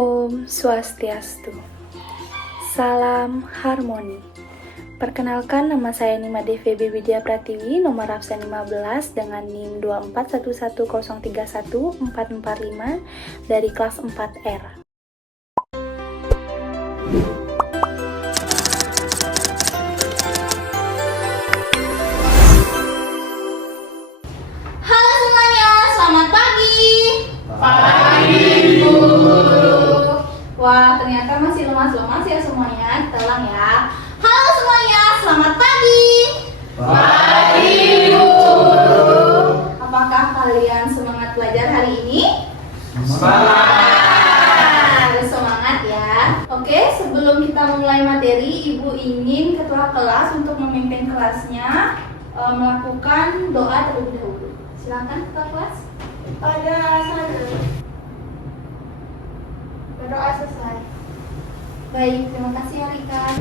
Om Swastiastu. Salam harmoni. Perkenalkan, nama saya Nima Devi Widya Pratiwi, nomor absen 15 dengan NIM 24110314445 dari kelas 4R. Halo semuanya, selamat pagi. Pagi, Bu. Wah, ternyata masih lemas-lemas ya semuanya. Kita ulang ya. Halo semuanya, selamat pagi. Pagi, Bu. Apakah kalian semangat belajar hari ini? Semangat. Harus semangat ya. Oke, sebelum kita mulai materi, Ibu ingin ketua kelas untuk memimpin kelasnya melakukan doa terlebih dahulu. Silakan ketua kelas. Pada sana berdoa selesai. Baik, terima kasih Arika.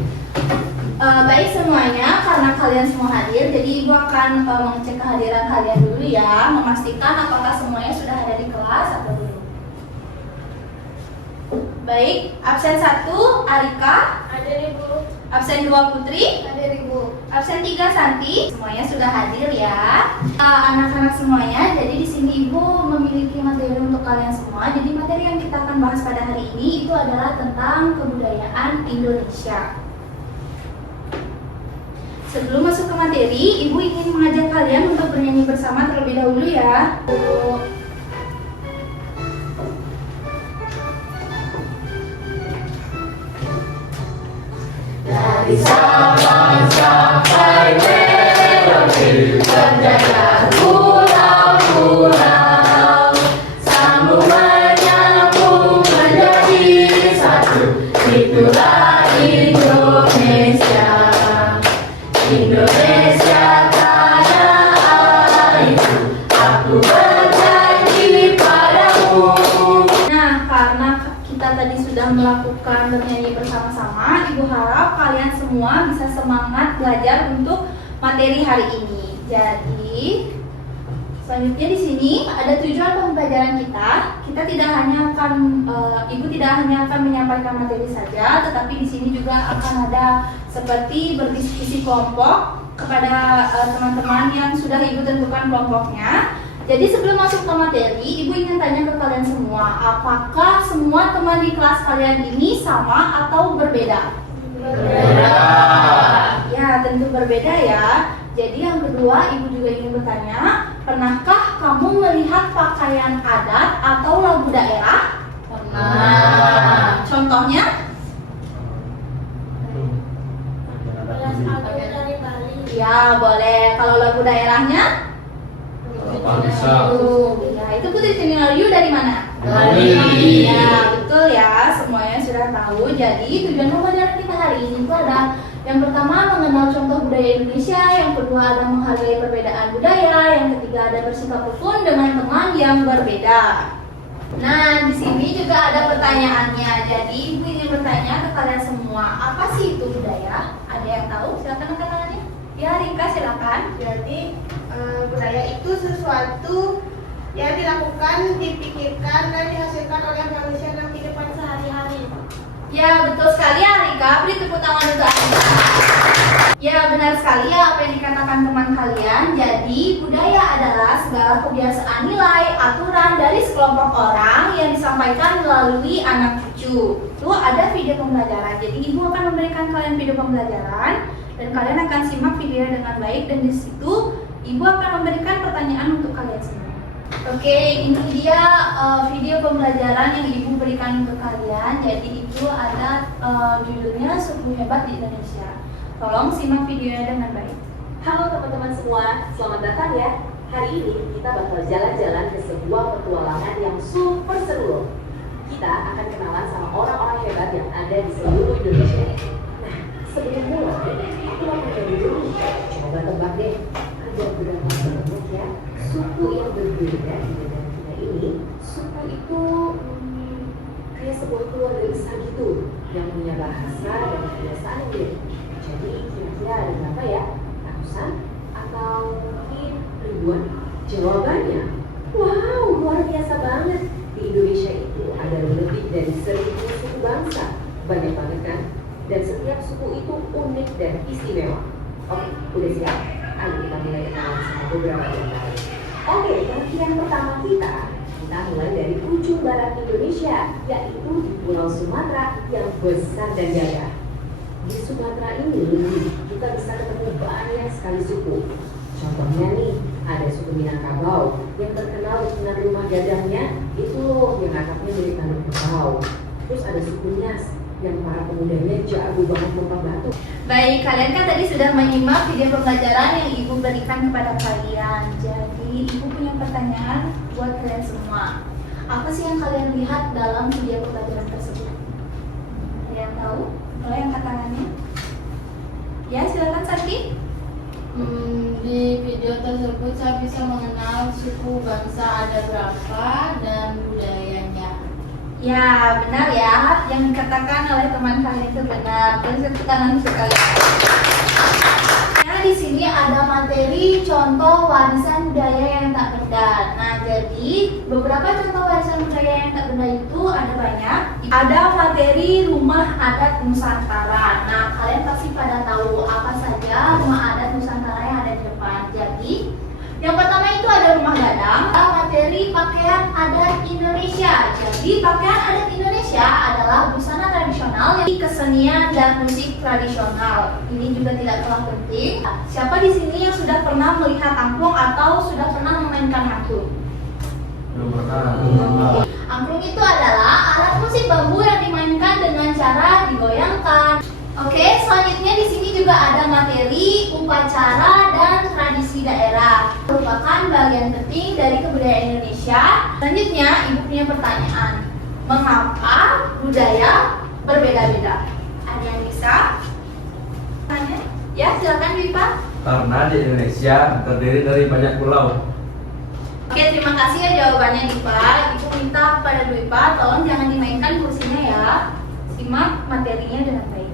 Baik semuanya, karena kalian semua hadir, jadi Ibu akan mengecek kehadiran kalian dulu ya, memastikan apakah semuanya sudah ada di kelas atau belum. Baik, absen 1 Arika, Ada Ibu, absen 2 Putri, ada Ibu. absen 3 Santi. Semuanya sudah hadir ya. Anak-anak semuanya, jadi di sini Ibu memiliki materi untuk kalian semua. Jadi materi yang kita akan bahas pada hari ini itu adalah tentang kebudayaan Indonesia. Sebelum masuk ke materi, Ibu ingin mengajak kalian untuk bernyanyi bersama terlebih dahulu ya. Dari Sabang sampai Merauke, berjalan pulau-pulau, sambung menyambung menjadi satu. Itulah Indonesia, Indonesia tanah airku. Aku berjanji padamu. Nah, karena kita tadi sudah melakukan bernyanyi bersama-sama, Ibu harap kalian semua bisa semangat belajar untuk materi hari ini. Jadi, selanjutnya di sini ada tujuan pembelajaran kita. Kita tidak hanya akan, Ibu tidak hanya akan menyampaikan materi saja, tetapi di sini juga akan ada seperti berdiskusi kelompok kepada teman-teman yang sudah Ibu tentukan kelompoknya. Jadi sebelum masuk ke materi, Ibu ingin tanya ke kalian semua, apakah semua teman di kelas kalian ini sama atau berbeda? Berbeda. Ya, tentu berbeda ya. Jadi yang kedua, Ibu juga ingin bertanya, pernahkah kamu melihat pakaian adat atau lagu daerah? Pernah. Contohnya? Belas aku dari Bali. Ya, boleh. Kalau lagu daerahnya? Bisa. Ya, itu Putri Tinalayu dari mana? Dari. Ya, betul ya. Semuanya sudah tahu. Jadi tujuan pembelajaran kita hari ini itu ada yang pertama mengenal contoh budaya Indonesia, yang kedua ada menghargai perbedaan budaya, yang ketiga ada bersikap rukun dengan teman yang berbeda. Nah, di sini juga ada pertanyaannya. Jadi Ibu ingin bertanya ke kalian semua, apa sih itu budaya? Ada yang tahu? Silakan angkat tangannya. Ya, Rika silakan. Jadi budaya itu sesuatu yang dilakukan, dipikirkan, dan dihasilkan oleh manusia dalam kehidupan sehari-hari. Ya, betul sekali ya Rika. Beri tepuk tangan untuk Rika. Ya, benar sekali ya apa yang dikatakan teman kalian. Jadi, budaya adalah segala kebiasaan nilai, aturan dari sekelompok orang yang disampaikan melalui anak cucu. Itu ada video pembelajaran. Jadi, Ibu akan memberikan kalian video pembelajaran dan kalian akan simak videonya dengan baik, dan di situ Ibu akan memberikan pertanyaan untuk kalian semua. Oke, ini dia video pembelajaran yang Ibu berikan untuk kalian. Jadi itu ada judulnya Suku Hebat di Indonesia. Tolong simak videonya dengan baik. Halo teman-teman semua, selamat datang ya. Hari ini kita bakal jalan-jalan ke sebuah petualangan yang super seru loh. Kita akan kenalan sama orang-orang hebat yang ada di seluruh Indonesia. Nah, sebelum mulai, aku mau tanya dulu. Coba tebak deh, ada berapa banyak ya suku yang berbeda di negara kita ini. Suku itu kayak sebuah keluarga besar gitu, yang punya bahasa dan kebiasaan yang beda. Jadi kira-kira ada berapa ya? Ratusan atau mungkin ribuan? Jawabannya, wow, luar biasa banget. Di Indonesia itu ada lebih dari 1.000 bangsa. Banyak banget kan? Dan setiap suku itu unik dan istimewa. Oke, udah siap? Ayo kita mulai kenalan sama beberapa di antara. Oke, pengertian pertama kita mulai dari ujung barat Indonesia, yaitu di Pulau Sumatera yang besar dan gagah. Di Sumatera ini kita bisa ketemu banyak sekali suku. Contohnya nih, ada suku Minangkabau yang terkenal dengan rumah gadangnya itu loh yang atapnya mirip tanah kerbau. Terus ada suku Nias yang para pemudanya jago banget lompat batu. Baik, kalian kan tadi sudah menyimak video pembelajaran yang Ibu berikan kepada kalian. Jadi, Ibu punya pertanyaan buat kalian semua. Apa sih yang kalian lihat dalam video pembelajaran tersebut? Kalian tahu? Kalau yang angkat tangannya? Ya, silakan Sakti. Di video tersebut saya bisa mengenal suku bangsa ada berapa dan budayanya. Ya, benar ya. Yang dikatakan oleh teman kalian itu benar. Beri tepuk tangan untuk kalian. Ya, di sini ada materi contoh warisan budaya yang tak benda. Nah, jadi beberapa contoh warisan budaya yang tak benda itu ada banyak. Ada materi rumah adat Nusantara. Nah, kalian pasti pada tahu apa saja rumah adat Nusantara yang ada di depan. Jadi, yang pertama itu ada rumah gadang, materi pakaian adat Indonesia. Jadi pakaian adat Indonesia adalah busana tradisional yang kesenian dan musik tradisional. Ini juga tidak kalah penting. Siapa di sini yang sudah pernah melihat angklung atau sudah pernah memainkan angklung? Belum pernah. Angklung itu adalah alat musik bambu yang dimainkan dengan cara digoyangkan. Oke, selanjutnya di sini juga ada materi upacara dan tradisi daerah. Merupakan bagian penting dari kebudayaan Indonesia. Selanjutnya, Ibu punya pertanyaan. Mengapa budaya berbeda-beda? Ada yang bisa tanya? Ya, silakan Dwipa. Karena di Indonesia terdiri dari banyak pulau. Oke, terima kasih ya jawabannya Dwipa. Ibu minta kepada Dwipa, tolong jangan dimainkan kursinya ya. Simak materinya dengan baik.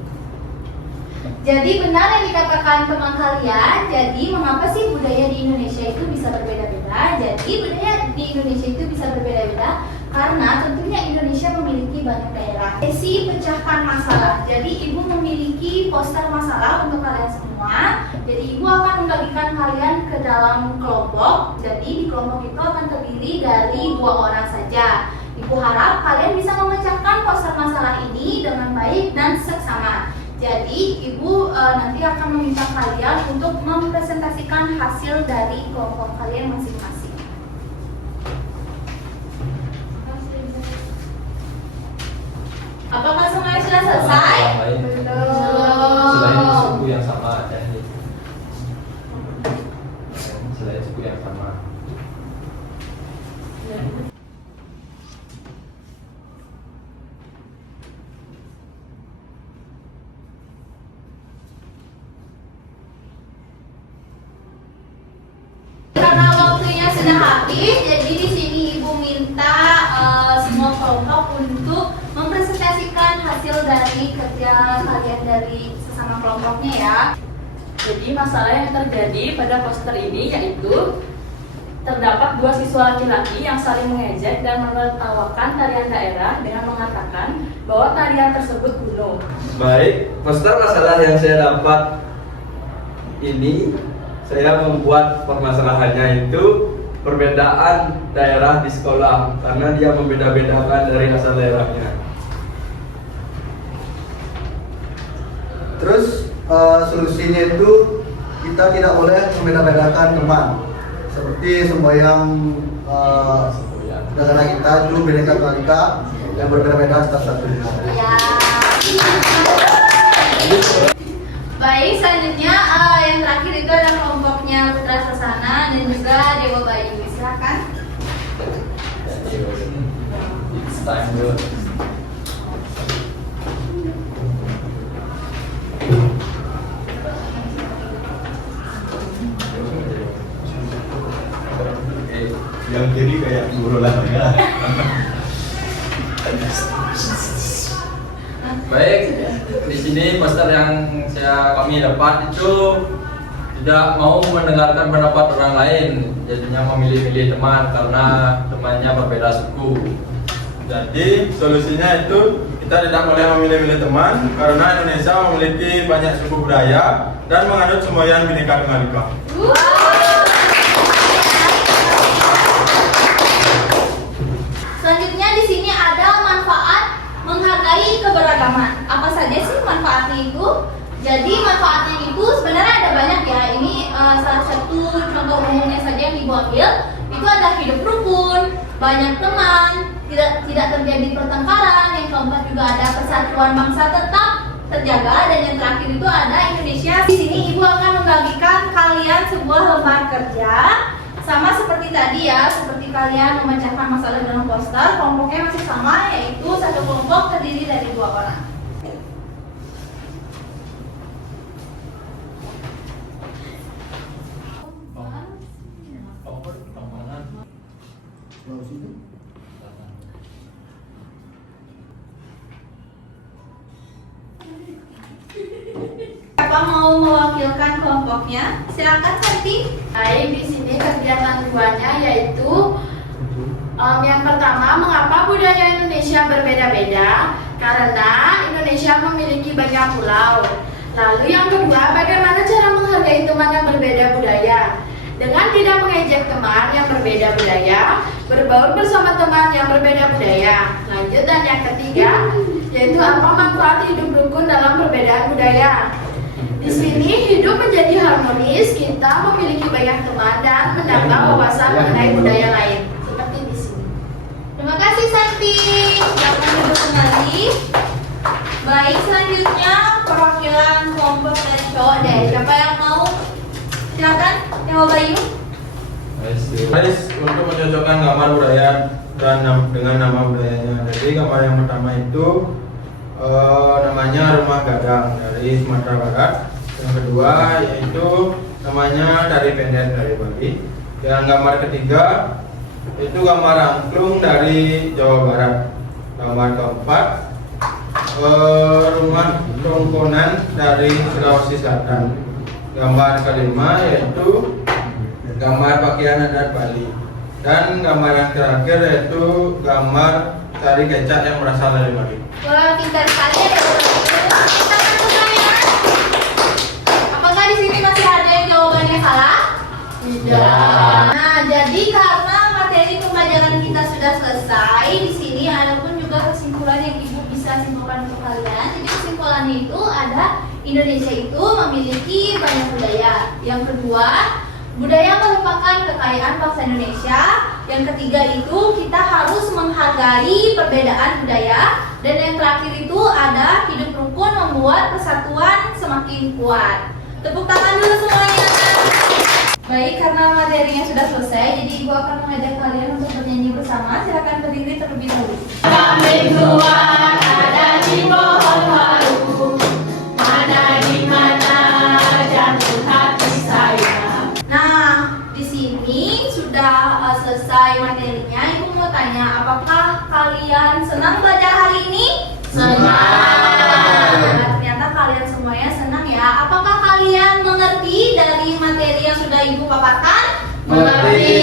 Jadi benar yang dikatakan teman kalian. Jadi mengapa sih budaya di Indonesia itu bisa berbeda-beda? Jadi budaya di Indonesia itu bisa berbeda-beda karena tentunya Indonesia memiliki banyak daerah. Sesi pecahkan masalah. Jadi Ibu memiliki poster masalah untuk kalian semua. Jadi Ibu akan membagikan kalian ke dalam kelompok. Jadi di kelompok itu akan terdiri dari 2 orang saja. Ibu harap kalian bisa memecahkan poster masalah ini dengan baik dan seksama. Jadi Ibu nanti akan meminta kalian untuk mempresentasikan hasil dari kelompok kalian masing-masing. Apakah semuanya sudah selesai? Selain suku yang sama aja nih. Selain suku yang sama. Karena waktunya sudah habis, jadi di sini Ibu minta semua kelompok untuk mempresentasikan hasil dari kerja kalian dari sesama kelompoknya ya. Jadi masalah yang terjadi pada poster ini yaitu terdapat 2 siswa laki-laki yang saling mengejek dan menertawakan tarian daerah dengan mengatakan bahwa tarian tersebut kuno. Baik, poster masalah yang saya dapat ini, saya membuat permasalahannya itu perbedaan daerah di sekolah karena dia membeda-bedakan dari asal daerahnya. Terus solusinya itu kita tidak boleh membeda-bedakan teman. Seperti semboyan negara kita itu Bhinneka Tunggal Ika yang berbeda-beda satu-satunya. Ya. Baik, selanjutnya yang terakhir itu ada kelompoknya Putra Sasana dan juga Dewa Bayu. Silakan. It's time bro. Yang kiri kayak guru olahraga. Baik, di sini poster yang kami dapat itu tidak mau mendengarkan pendapat orang lain, jadinya memilih-milih teman karena temannya berbeda suku. Jadi solusinya itu kita tidak boleh memilih-milih teman karena Indonesia memiliki banyak suku budaya dan menganut semboyan Bhinneka Tunggal Ika. Selanjutnya di sini ada manfaat menghargai keberagaman. Apa saja sih manfaatnya itu? Jadi manfaatnya itu sebenarnya ada banyak ya. Ini salah satu contoh umumnya saja yang Ibu ambil. Itu ada hidup rukun, banyak teman, tidak terjadi pertengkaran. Yang keempat juga ada persatuan bangsa tetap terjaga, dan yang terakhir itu ada Indonesia. Di sini Ibu akan membagikan kalian sebuah lembar kerja. Sama seperti tadi ya, seperti kalian memecahkan masalah dalam poster, kelompoknya masih sama, yaitu satu kelompok terdiri dari 2 orang. Siapa mau mewakilkan kelompoknya? Silakan Santi. Baik, di sini kegiatan keduanya yaitu yang pertama, mengapa budaya Indonesia berbeda-beda? Karena Indonesia memiliki banyak pulau. Lalu yang kedua, bagaimana cara menghargai teman yang berbeda budaya? Dengan tidak mengejek teman yang berbeda budaya, berbaur bersama teman yang berbeda budaya. Lanjut, dan yang ketiga, yaitu apa manfaat hidup rukun dalam perbedaan budaya? Di sini hidup menjadi harmonis, kita memiliki banyak teman dan menambah wawasan mengenai budaya lain. Seperti di sini. Terima kasih Santi. Silakan duduk kembali. Baik, selanjutnya perwakilan kelompok dari cowok deh. Siapa yang mau? Silakan, yang mau Bayu. Guys, untuk mencocokkan gambar budaya dan dengan nama budayanya. Jadi gambar yang pertama itu namanya Rumah Gadang dari Sumatera Barat. Yang kedua yaitu namanya Tari Pendek dari Bali. Dan gambar ketiga itu gambar angklung dari Jawa Barat. Gambar keempat rumah tongkonan dari Sulawesi Selatan. Gambar kelima yaitu gambar pakaian adat Bali. Dan gambar yang terakhir yaitu gambar tari kecak yang berasal dari Bali. Wah, pintar sekali ya. Apakah di sini masih ada yang jawabannya salah? Tidak. Nah, jadi karena materi pembelajaran kita sudah selesai, di sini ada pun juga kesimpulan yang Ibu bisa simpulkan untuk kalian. Jadi kesimpulannya itu ada Indonesia itu memiliki banyak budaya. Yang kedua, budaya merupakan kekayaan bangsa Indonesia. Yang ketiga itu kita harus menghargai perbedaan budaya. Dan yang terakhir itu ada hidup rukun membuat persatuan semakin kuat. Tepuk tangan dulu semuanya. Baik, karena materinya sudah selesai, jadi Ibu akan mengajak kalian untuk bernyanyi bersama. Silakan berdiri terlebih dahulu. Kami Tuhan ada di pohon harum, mana di mana jantung hati saya. Nah, di sini sudah selesai materinya. Ibu mau tanya, apakah kalian senang belajar hari ini? Senang. Nah, ternyata kalian semuanya senang ya. Apakah kalian mengerti dari materi yang sudah Ibu paparkan? Mengerti.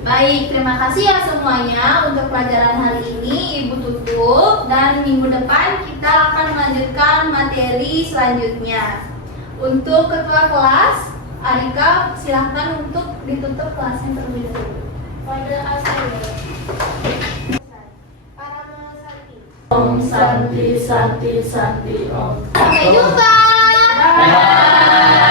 Baik, terima kasih ya semuanya. Untuk pelajaran hari ini Ibu tutup, dan minggu depan kita akan melanjutkan materi selanjutnya. Untuk ketua kelas, Arika, silahkan untuk ditutup kelasnya terlebih dahulu. Pada asalnya. Para Santi. Om Santi Santi Santi Om. Sampai jumpa. Bye.